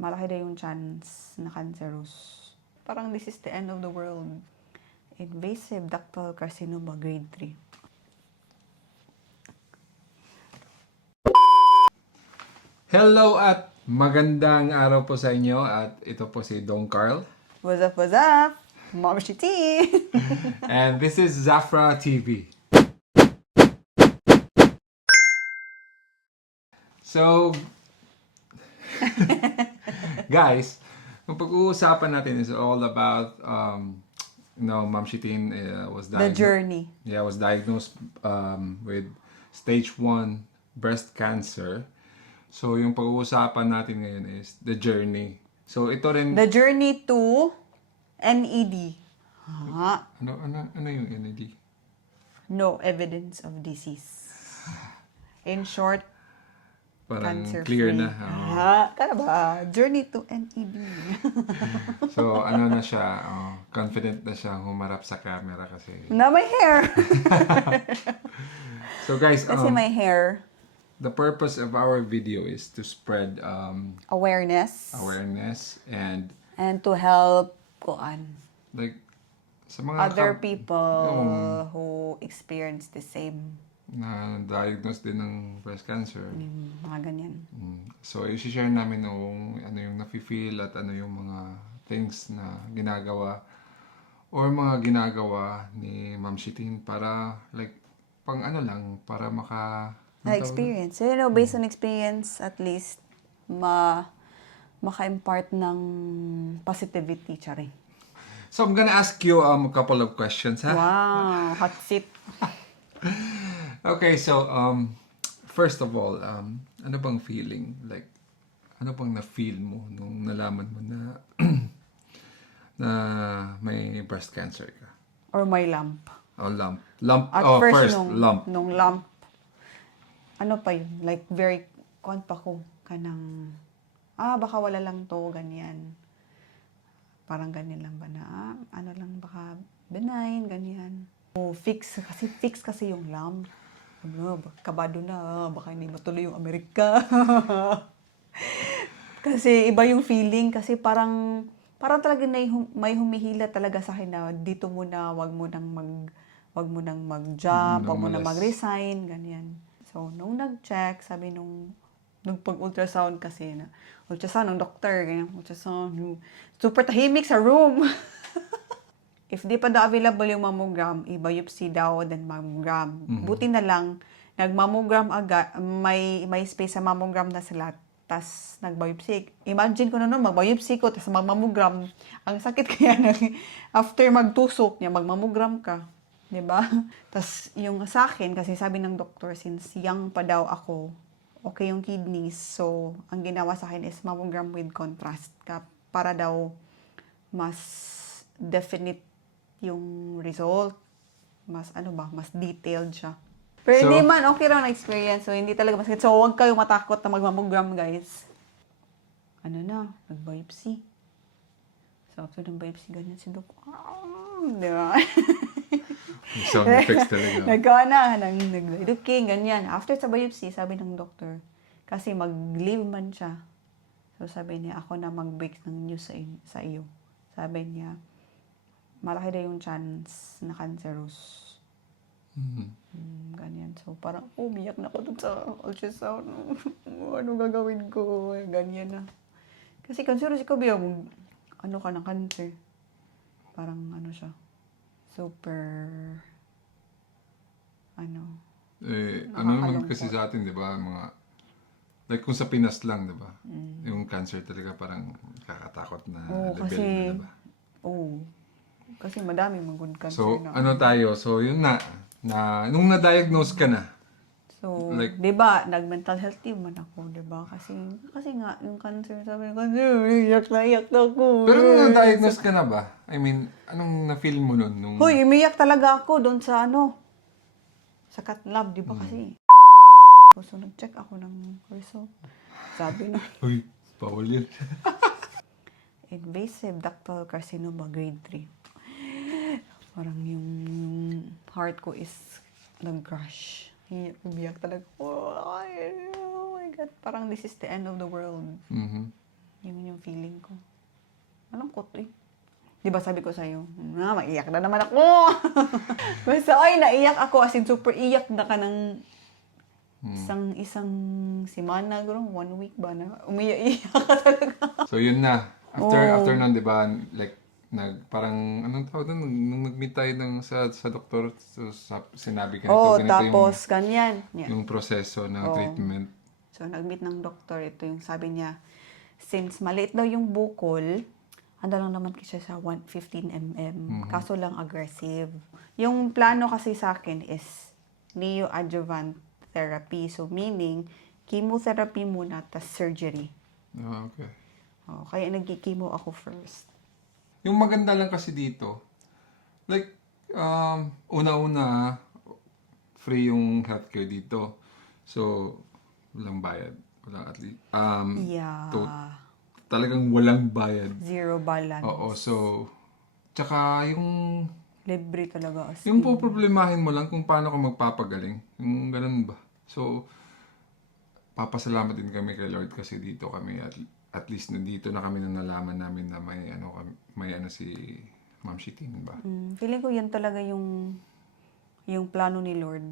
malaki na yung chance na cancerous. Parang this is the end of the world. Invasive ductal carcinoma grade 3. Hello at magandang araw po sa inyo at ito po si Don Carl. What's up, what's up? Mom Shitty! And this is Zafra TV. So, guys, ang pag-uusapan natin is all about, Ma'am Shitin was The journey. was diagnosed with stage 1 breast cancer. So, yung pag-uusapan natin ngayon is the journey. So, ito rin... The journey to NED. Ha? Ano yung NED? No evidence of disease. In short, Parang cancer clear free. na. Ha? Kaya ba? Journey to NED. So, ano na siya, confident na siya humarap sa camera kasi... Na may hair. So guys, Kasi may hair. the purpose of our video is to spread Awareness. awareness and And to help like sa mga other people yung who experience the same na diagnosed din ng breast cancer. mga ganyan. So, i-share namin yung ano yung nafe-feel at ano yung mga things na ginagawa or mga ginagawa ni Ma'am Shitin para like pang ano lang para Na-experience. So, based on experience, at least, maka-impart ng positivity, tsari. So, I'm gonna ask you a couple of questions, ha? Wow, hot seat. Okay, so, first of all, ano bang feeling? Like, ano bang na-feel mo nung nalaman mo na na may breast cancer ka? Or my lump. Oh, lump. Lump, At first, lump. nung lump, ano pa yun, like very, pa ko, kanang, baka wala lang to, ganyan. Parang ganyan lang ba na, ano lang, baka benign, ganyan. Fix kasi yung lump. Kabado na, baka hindi matuloy yung Amerika. Kasi iba yung feeling, kasi parang talaga may humihila talaga sa akin na dito muna, wag mo nang mag-jump, wag mo nang mag-resign, ganyan. So, nung nag-check, sabi nung pag-ultrasound kasi na, ultrasound ng doctor, ganyan, ultrasound, super tahimik sa room. If di pa daw available yung mammogram, i-biopsy daw, then mammogram. Buti na lang, nag-mammogram agad, may space sa mammogram na sila, tas nag-biopsy. Imagine ko na nun, mag-biopsy ko, tas mag-mammogram. Ang sakit kaya after magtusok niya, mag-mammogram ka. Diba? Tas yung sa akin, kasi sabi ng doktor, since young pa daw ako, okay yung kidneys. So, ang ginawa sa akin is mammogram with contrast ka para daw mas definite yung result. Mas mas detailed siya. Pero hindi man, okay raw na experience. So, hindi talaga masakit. So, huwag kayong matakot na mag-mammogram, guys. Nag-biopsy. So, after ng biopsy, ganyan si Dok. Diba? Sound effects talaga. Nag-eduking, ganyan. After sa biopsy, sabi ng doctor, kasi mag-leave man siya. So, sabi niya, ako na mag-break ng news sa iyo. Sabi niya, malaki na yung chance na cancerous. Ganyan. So, parang, umiyak na ako dun sa ultrasound. Ano gagawin ko? Ganyan na. Kasi cancerous ikaw, biyang, ka ng cancer. Parang, siya. Super, ano naman kasi sa atin, di ba, mga, like kung sa Pinas lang, di ba, yung cancer talaga parang kakatakot na level kasi, na, di ba? Kasi madami good cancer So, na. so yun na, nung na-diagnose ka na, So, like, di ba, nag-mental health team man ako, di ba? Kasi nga, yung cancer, sabi ko, iyak na ako. pero nung na-diagnose ka na ba? I mean, anong na-feel mo nun? Hoy, umiyak talaga ako doon sa sa cat lab, di ba kasi? So, nag-check ako ng result. Sabi na, Uy, bawal yun. invasive ductal carcinoma grade 3. Parang yung heart ko is nag-crash. Umiyak talaga. Oh my God. Parang this is the end of the world. Mm-hmm. Yung yung feeling ko. Malungkot eh. Di ba sabi ko sa'yo, maiyak na naman ako. Basta, ay, naiyak ako. As in, super iyak na ka ng isang semana, gano'n, 1 week ba na umiyak ka talaga. So, yun na. After Oh. nun, di ba, like, parang, anong tawag doon? Nung nag-meet tayo sa doktor, so, sinabi ka Oh, ganito tapos, ganyan. Yeah. yung proseso ng Oh. treatment. So, nag-meet ng doktor, ito yung sabi niya, since maliit daw yung bukol, ano lang naman kasi sa 115 mm. Kaso lang aggressive. Yung plano kasi sa akin is neoadjuvant therapy. So, meaning, chemotherapy muna, tas surgery. Ah, okay. Oh, kaya nagki-chemo ako first. Yung maganda lang kasi dito, like, una-una, free yung healthcare dito. So, walang bayad. Walang at least, Yeah. talagang walang bayad. Zero balance. Oo, so, tsaka yung Libre talaga as yung in. poproblemahin mo lang kung paano ka magpapagaling. Yung ganun ba. So, papasalamat din kami kay Lord kasi dito kami at least nandito na kami nang nalaman namin na may ano si Ma'am Shitin ba. Feeling ko yan talaga yung plano ni Lord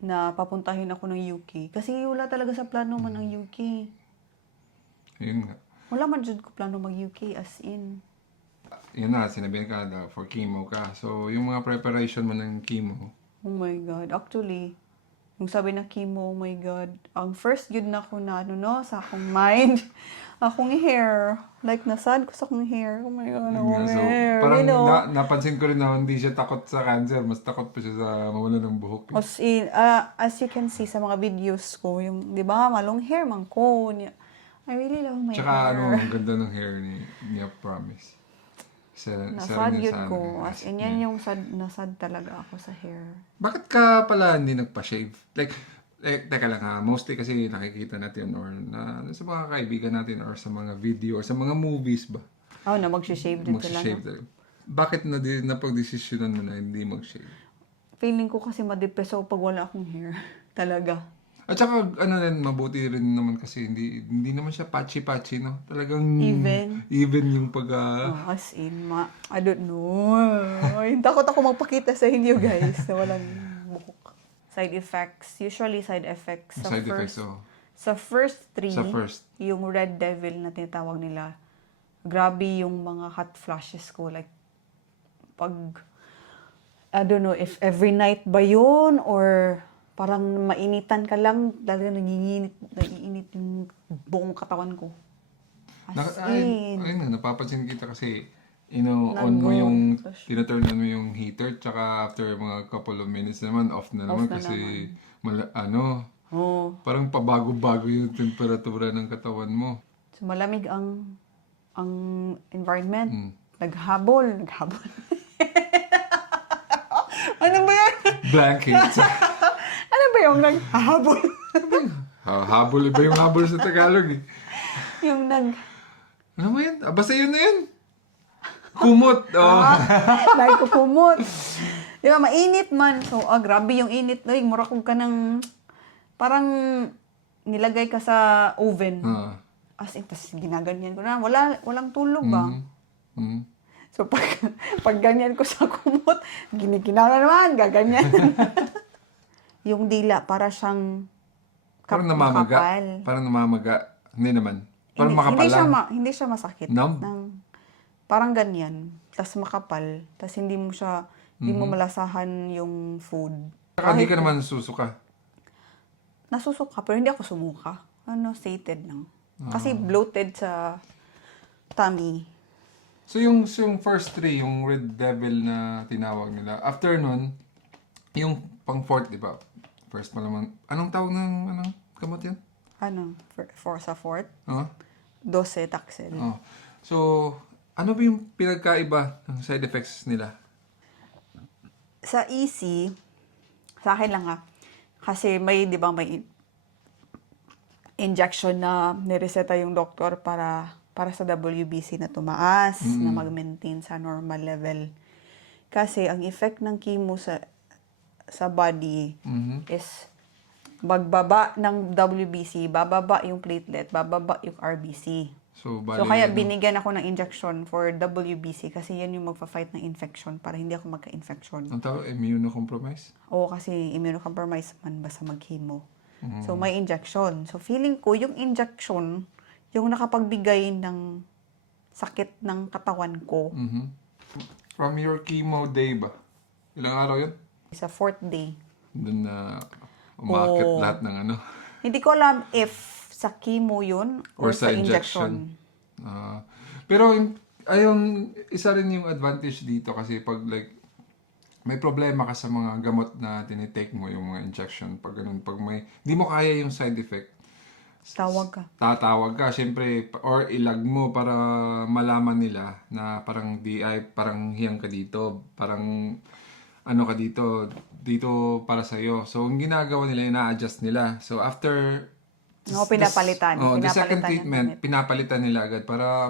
na papuntahin ako ng UK. Kasi wala talaga sa plano man ng UK. Ayun nga. Wala man dyan ko plano mag-UK as in. Yun na, sinabihan ka na for chemo ka. So, yung mga preparation mo ng chemo, Oh my God. Actually, yung sabi na chemo, oh my God. Ang first yun na ako na, sa akong mind. Akong hair. Like, nasad ko sa akong hair. Oh my God, yun akong nga. So, hair. parang You know? napansin ko rin na hindi siya takot sa cancer. Mas takot pa siya sa mawala ng buhok. As in, as you can see sa mga videos ko, yung, di ba, malong hair man ko. I really love my Tsaka hair. ang ganda ng hair niya, promise. Nasad rin yun sa ko. ano, As in, yan yung nasad talaga ako sa hair. Bakit ka pala hindi nagpa-shave? Like, teka lang ha, mostly kasi nakikita natin or sa mga kaibigan natin or sa mga video or sa mga movies ba? Oh, na mag-shave din sila. Mag-shave No? talaga. Bakit napag-desisyonan mo na hindi mag-shave? Feeling ko kasi ma-depress ako pag wala akong hair. Talaga. At saka, mabuti rin naman kasi hindi naman siya patchy-patchy, no? Talagang even yung Oh, as in, I don't know. Ay, takot ako magpakita sa inyo, guys, na walang buhok. Side effects. Usually, side effects. side effects, oh. Sa first 3, Sa first. yung red devil na tinatawag nila, grabe yung mga hot flashes ko. Like, pag, I don't know if every night ba yun or parang mainitan ka lang, talaga naiinit yung buong katawan ko. Ayun nga, napapansin kita kasi, on mo yung, tinaturn on mo yung heater, tsaka after mga couple of minutes naman, off na naman kasi, parang pabago-bago yung temperatura ng katawan mo. So, malamig ang environment. Naghabol. Ano ba yan? Blankets. Ano ba yung naghabol? Habol, iba yung habol sa Tagalog eh. Yung Ano mo yan? Basta yun na yun. Kumot. Oh. nagkukumot. Di ba, mainit man. So, grabe yung init. Ay, murakog ka ng, parang nilagay ka sa oven. As in, tas ginaganyan ko na. Walang tulog ba? So, pag ganyan ko sa kumot, giniginala naman, gaganyan. Yung dila, para siyang Parang namamaga. makapal. Parang namamaga. Hindi naman. Parang makapal lang. Hindi siya masakit. Numb? Parang ganyan. Tapos makapal. Tapos hindi mo malasahan yung food. Saka hindi ka naman susuka. Nasusuka, pero hindi ako sumuka. Sated lang. Kasi bloated sa tummy. So yung first 3, yung Red Devil na tinawag nila. After nun, yung pang fourth, di ba? First pa naman. Anong tawag ng gamot yan? Sa fourth? 12 12 Taxel. So, ano ba yung pinagkaiba ng side effects nila? Sa easy, sa akin lang kasi di ba may injection na nireseta yung doktor para sa WBC na tumaas, na mag-maintain sa normal level. Kasi ang effect ng chemo sa body is bagbaba ng WBC, bababa yung platelet, bababa yung RBC. So, So, bali, kaya ano, binigyan ako ng injection for WBC kasi yan yung magpa-fight ng infection para hindi ako magka-infection. ang tawag, immunocompromise? Oo, kasi immunocompromised man basta mag-chemo. Mm. So, may injection. So, feeling ko, yung injection, yung nakapagbigay ng sakit ng katawan ko Mhm. From your chemo day ba? Ilang araw yun? sa 4th day. Doon na umakit Oo. lahat ng ano. Hindi ko alam if sa chemo yun or, Or sa sa injection. injection. Pero ayun, isa rin yung advantage dito kasi pag like may problema ka sa mga gamot na tinitake mo, yung mga injection, pag ganun, pag may, di mo kaya yung side effect, Tawag ka. tatawag ka, syempre, or ilag mo para malaman nila na parang parang hiyang ka dito, parang ano ka dito para sa'yo. So, ang ginagawa nila, ina-adjust nila. So, after Oo, pinapalitan. the second Pinapalitan yung treatment, gamit. pinapalitan nila agad para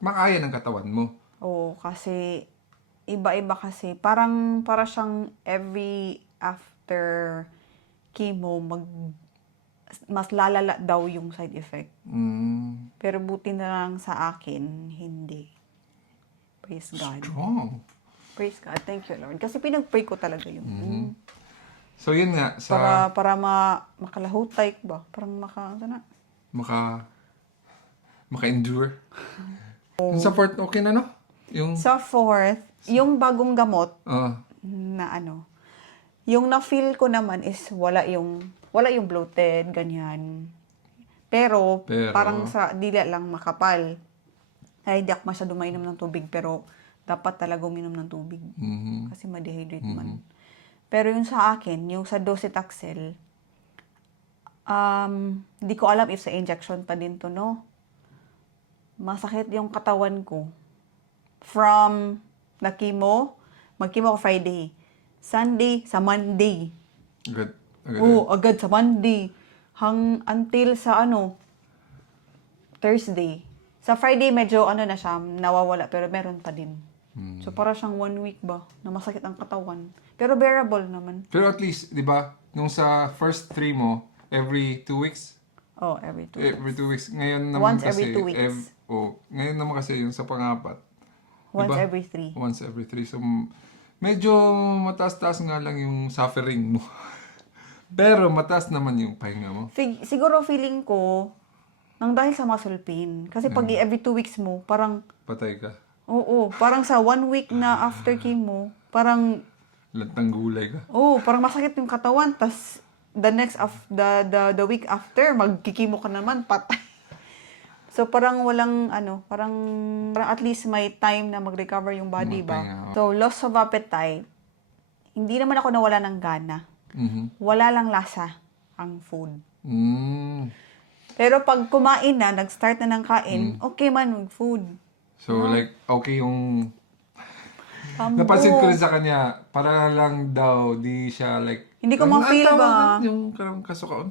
makaya ng katawan mo. Oo, kasi iba-iba kasi. Para siyang every after chemo, mas lalala daw yung side effect. Mm, Pero buti na lang sa akin, hindi. Praise God. strong. Praise God. Thank you, Lord. Kasi pinag-pray ko talaga yun. So, yun nga, sa Para makalahutay ba? Parang ano na. maka-endure. Yung sa fourth, okay na, no? Yung, Sa 4th, yung bagong gamot ah, na yung na-feel ko naman is wala yung bloated, ganyan. Pero parang sa dila lang makapal. Ay, hindi ako masyado mainom ng tubig, pero dapat talaga uminom ng tubig. mhm. Kasi ma-dehydrate man. Pero yung sa akin, yung sa docetaxel, hindi ko alam if sa injection pa din to, no? Masakit yung katawan ko. From mag-chemo ko Friday. Sunday, sa Monday. Agad. Oo, agad sa Monday. Until sa Thursday. Sa Friday, medyo na siya, nawawala, pero meron pa din. So, para siyang 1 week ba, na masakit ang katawan. Pero bearable naman. Pero at least, di ba, nung sa first 3 mo, every 2 weeks? Oh, every 2 Every 2 weeks. Ngayon naman Once every kasi, 2 weeks. ngayon naman kasi yung sa pangapat. Once Diba? every 3. Once every 3. So, medyo mataas-taas nga lang yung suffering mo. Pero mataas naman yung pahinga mo. Siguro feeling ko, nang dahil sa muscle pain. Kasi pag every 2 weeks mo, parang, Patay ka. oo, parang sa 1 week na after chemo, parang, Lantang gulay ka. parang masakit yung katawan. Tas, the week after, magkikimo ka naman, patay. So, parang walang, parang at least may time na mag-recover yung body ba? Mapahinga. So, loss of appetite, hindi naman ako nawala ng gana. Mhm. Wala lang lasa ang food. Mm. Pero pag kumain na, nag-start na ng kain, okay man mag-food. So, like, okay yung... Pambo. Napansin ko rin sa kanya, para lang daw, di siya like... Hindi ko ma-feel ang tawag ba? nun? Yung karang kasukaon?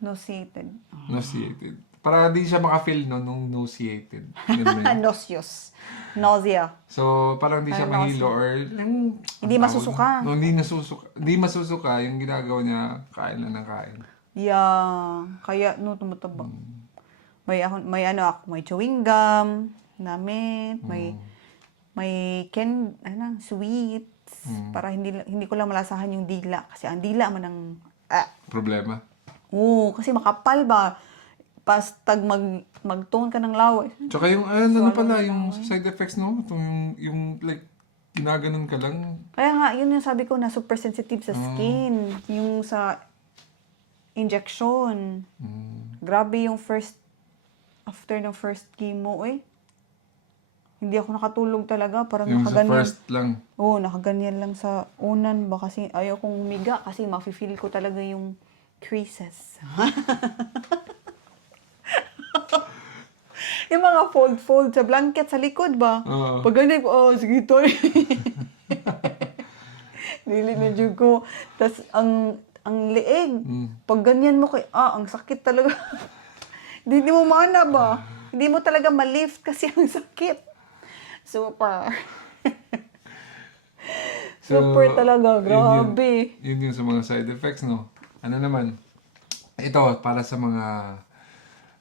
Nauseated. Nauseated. Para di siya maka-feel nung nauseated. Yun ba yun? Nauseous. Nausea. So, parang di siya Parang mahilo or... Yung, Hindi masusuka. No, hindi masusuka. Yung ginagawa niya, kain lang ng kain. Yeah. Kaya, tumataba. May chewing gum, namit, may sweets. Para hindi ko lang malasahan yung dila. Kasi ang dila man ang... Problema. Oo, kasi makapal ba? Pastag mag-tone ka ng laway. Tsaka yung, pala, yung side effects, no? Yung like, ginaganon ka lang. Kaya nga, yun yung sabi ko na super sensitive sa skin. Yung sa injection. Grabe yung after ng first chemo, Hindi ako nakatulog talaga. Parang Yung sa nakaganyan. first lang. Oo, nakaganyan lang sa unan ba? Kasi ayaw kong humiga. Kasi mafe-feel ko talaga yung creases. Yung mga fold-fold sa blanket sa likod ba? Oo. Pag ganyan, sige ito. Dili na dyan ko. Tapos, ang leeg. Pag ganyan mo ang sakit talaga. Hindi mo mana ba? Hindi mo talaga ma-lift kasi ang sakit. Super. Super talaga. Grabe. Yun yung sa mga side effects, no? Ano naman? Ito, para sa mga...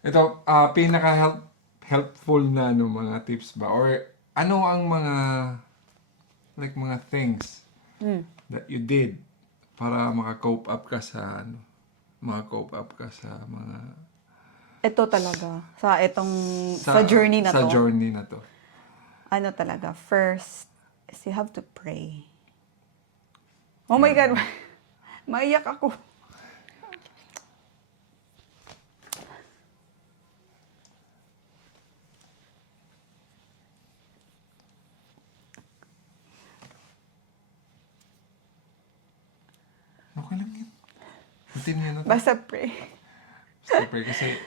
Ito, helpful na mga tips ba? Or ano ang mga things that you did para maka-cope up ka sa mga Ito talaga, sa journey na sa to, journey na to. ano talaga, first, is you have to pray. Oh my God, maiyak ako. Okay lang yun. Continue na to. Basta pray. Super, kasi,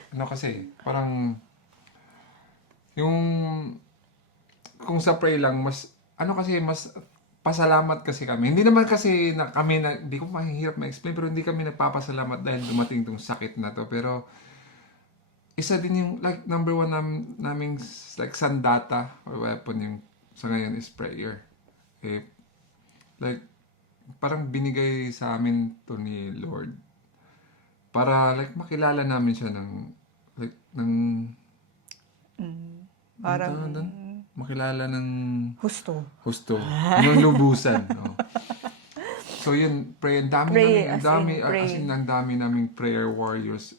parang, yung, kung sa pray lang, mas pasalamat kasi kami. Hindi naman kasi hindi ko mahihirap ma-explain, pero hindi kami nagpapasalamat dahil dumating tong sakit na to. Pero, isa din yung, like, number one naming, like, sandata, or weapon yung, sa ngayon is prayer. Like, parang binigay sa amin to ni Lord. Para like makilala namin siya ng Parang makilala ng husto. ng lubusan. No? So yun, pray, Pray, as in ang dami naming prayer warriors.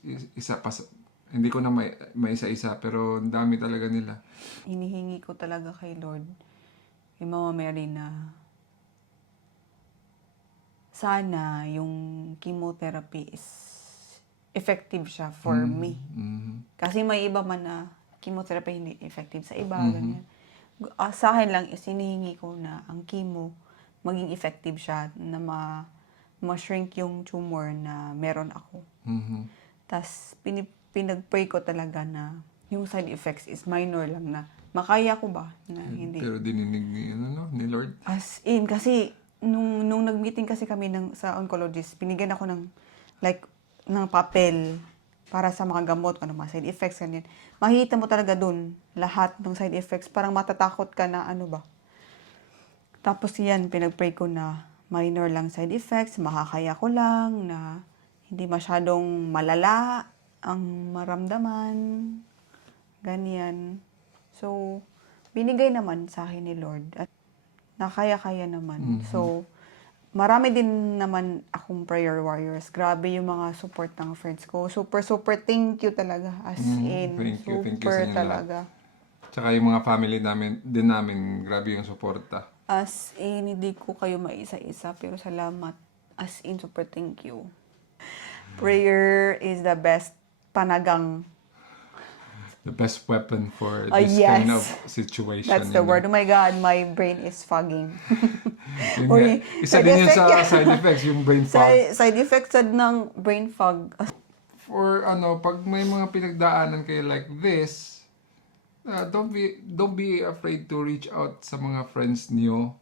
Hindi ko na maisa-isa, pero ang dami talaga nila. Hinihingi ko talaga kay Lord, kay Mama Mary na sana yung chemotherapy is effective siya for me. Kasi may iba man na chemotherapy hindi effective sa iba, ganyan. Sa akin lang is hinihingi ko na ang chemo maging effective siya na ma-shrink yung tumor na meron ako. Tas pinag-pray ko talaga na yung side effects is minor lang na makaya ko ba na hindi. Pero dininig ni Lord. As in, kasi nung nag-meeting kasi kami sa oncologist, binigyan ako ng papel para sa mga gamot, ano mga side effects, ganyan. Makikita mo talaga dun lahat ng side effects. Parang matatakot ka na ano ba. Tapos yan, pinag-pray ko na minor lang side effects, makakaya ko lang, na hindi masyadong malala ang maramdaman. Ganyan. So, binigay naman sa akin ni Lord. At nakaya-kaya naman. So, marami din naman akong prayer warriors. Grabe yung mga support ng friends ko. Super, super thank you talaga. As in, Thank you sa super inyo talaga. Tsaka yung mga family namin, grabe yung suporta. As in, hindi ko kayo maisa-isa, pero salamat. As in, super thank you. Prayer is the best panagang. The best weapon for this Yes. kind of situation. That's the word. Oh my God, my brain is fogging. Yun Uy, nga. Isa din yun sa side effects, yung brain fog. Side effects ng brain fog. For pag may mga pinagdaanan kayo like this, don't be afraid to reach out sa mga friends niyo.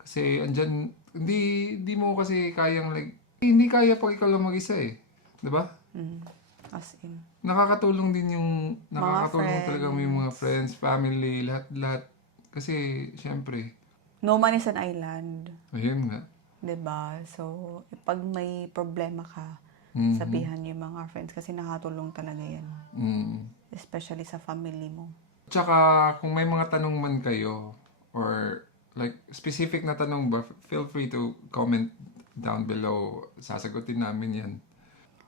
Kasi andyan, hindi mo kasi kayang hindi kaya pag ikaw lang mag-isa eh. 'Di ba? As in. Nakakatulong friends. talaga yung mga friends, family, lahat. Kasi syempre, No man is an island. ayun nga. 'Di ba? So, pag may problema ka, sabihan yung mga friends kasi nakatulong talaga yan. Especially sa family mo. Tsaka kung may mga tanong man kayo or like specific na tanong ba, feel free to comment down below. Sasagutin namin 'yan.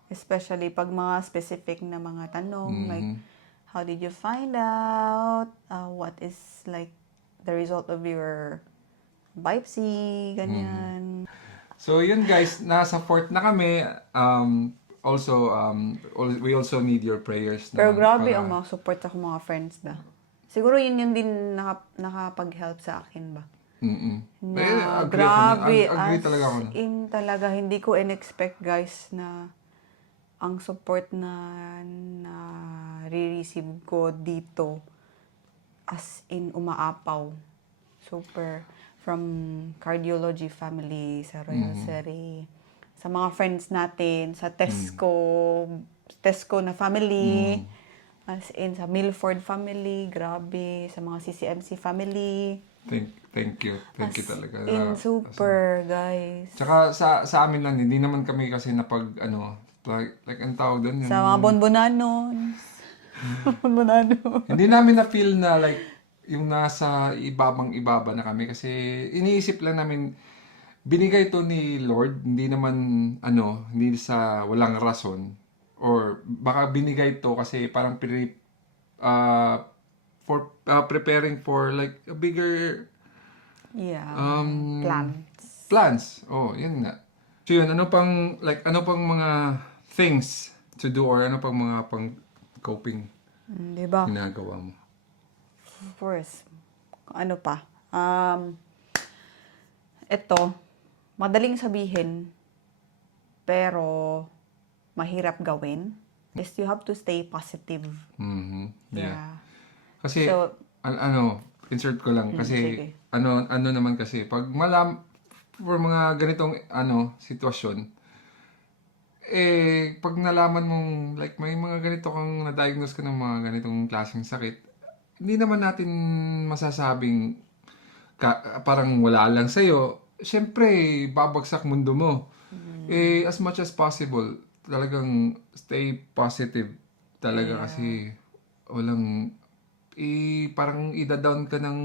Especially pag mga specific na mga tanong, like, how did you find out? What is, like, the result of your biopsy? Ganyan. So, yun guys, nasa fourth na kami. We also need your prayers. Pero naman grabe para- ang mga support sa mga friends da. Siguro yun din nakapag-help sa akin ba? Na grabe, agree talaga ako. in talaga, hindi ko in-expect guys na ang support na re-receive ko dito as in umaapaw. Super. From cardiology family, sa Royal Surrey, sa mga friends natin, sa Tesco na family, as in sa Milford family, grabe, sa mga CCMC family. Thank you talaga. In super, guys. Tsaka sa amin lang, hindi naman kami kasi like ang tawag doon. Sa mga bonbonanon. Manano. Hindi namin na-feel na like yung nasa ibabang-ibaba na kami kasi iniisip lang namin binigay to ni Lord, hindi naman hindi sa walang rason or baka binigay to kasi parang for preparing for like a bigger Yeah. um Plans. plans. Oh, yun nga. So yun, ano pang mga things to do or ano pang mga pang coping Di ba? ginagawa mo? Of course. Ano pa? Ito, madaling sabihin, pero mahirap gawin. Is you have to stay positive. Mhm. Yeah. Yeah. Kasi So, insert ko lang kasi sige. ano naman kasi pag for mga ganitong sitwasyon pag nalaman mong like may mga ganito kang na-diagnose ka ng mga ganitong klaseng sakit, hindi naman natin masasabing parang wala lang sa'yo. Siyempre, babagsak mundo mo. As much as possible, talagang stay positive talaga kasi walang parang ida-down ka ng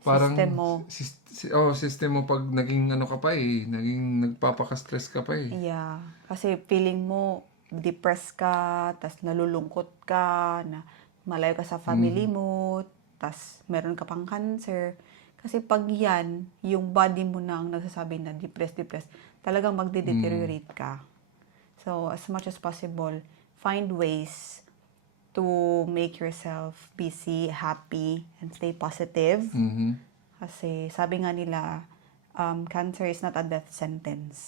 parang System mo. system mo pag naging ka pa naging nagpapaka-stress ka pa Yeah. Kasi feeling mo, depressed ka, tas nalulungkot ka, na malayo ka sa family mo, tas meron ka pang cancer. Kasi pag yan, yung body mo na ang nagsasabi na depressed, talagang magde-deteriorate ka. So, as much as possible, find ways to make yourself busy, happy, and stay positive. Mhm. Kasi sabi nga nila, cancer is not a death sentence.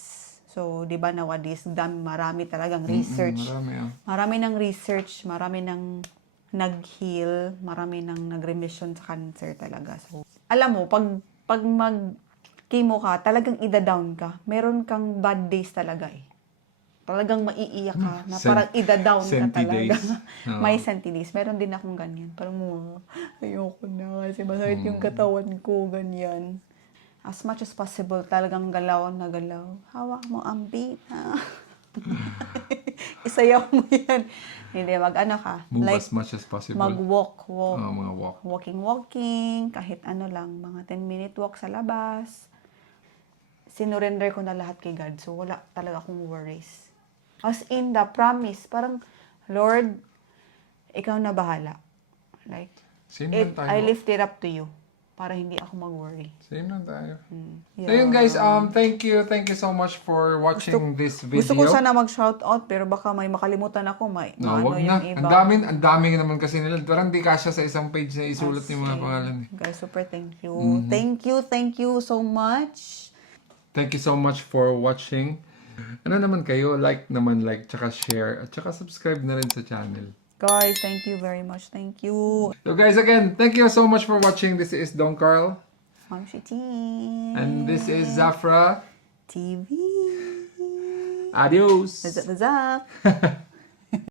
So, di ba nowadays, marami talagang research. Marami Marami ng research, marami ng nag-heal, marami ng nag-remission sa cancer talaga. So, alam mo, pag mag-chemo ka, talagang ida-down ka. Meron kang bad days talaga eh. Talagang maiiyak ka, na parang ida-down ka Senti talaga. days. Oo. May senti days. Meron din akong ganyan. Parang ayoko na kasi masakit yung katawan ko, ganyan. As much as possible, talagang galaw na galaw. Hawak mo ang beat, ha? Isayaw mo yan. Hindi, mag-ano ka. Move Like, as much as possible. mag-walk. Mga walk. Walking, kahit ano lang, mga 10-minute walk sa labas. Sinurrender ko na lahat kay God. So, wala talaga akong worries. As in the promise, parang, Lord, ikaw na bahala. Like, Same lang tayo. I lift it up to you para hindi ako mag-worry. Same lang tayo. Yeah. So yun guys, thank you so much for watching this video. Gusto ko sana mag-shout out, pero baka may makalimutan ako, Wag na. yung iba. Ang dami naman kasi nila. Parang di kasya sa isang page na isulat yung mga pangalan. Guys, super thank you. Thank you so much. Thank you so much for watching. Ano naman kayo, like, tsaka share, at tsaka subscribe na rin sa channel. Guys, thank you very much. Thank you. So guys, again, thank you so much for watching. This is Don Carl. Ma'am Shitin. And this is Zafra. TV. Adios. What's up?